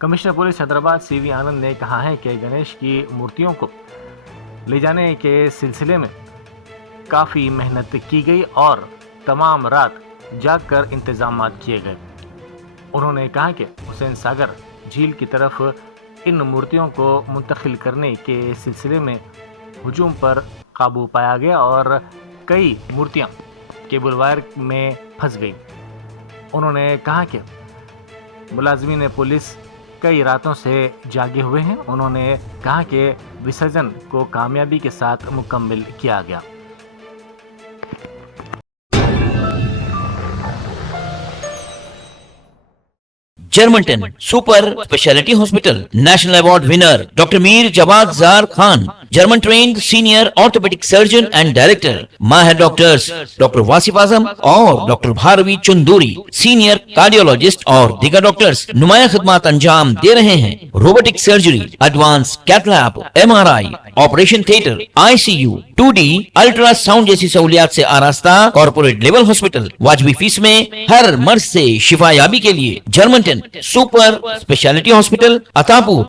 Commissioner police Hyderabad CV आनंद ने कहा है कि गणेश की मूर्तियों को ले जाने के सिलसिले में काफ़ी मेहनत की गई और तमाम रात जागकर इंतजाम किए गए। उन्होंने कहा कि हुसैन सागर झील की तरफ इन मूर्तियों को मुंतकिल करने के सिलसिले में हजूम पर काबू पाया गया और कई मूर्तियां केबल वायर में फंस गई। उन्होंने कहा कि मुलाजमीन पुलिस कई रातों से जागे हुए हैं। उन्होंने कहा कि विसर्जन को कामयाबी के साथ मुकम्मल किया गया। Germantown Super Speciality Hospital National Award winner Dr. Mir Jawad Zar Khan, German trained senior orthopedic surgeon and director, Mahir doctors Dr. Wasif Azam और Dr. Bharvi Chunduri, senior cardiologist और दिगर डॉक्टर्स नुमाया खिदमत अंजाम दे रहे हैं। Robotic surgery, advance cath lab, MRI, operation theatre, ICU, 2D ultrasound जैसी सहूलियात से आरास्ता कॉर्पोरेट लेवल हॉस्पिटल। वाजबी फीस में हर मर्ज से शिफायाबी के लिए जर्मनटन सुपर स्पेशलिटी हॉस्पिटल, अतापुर।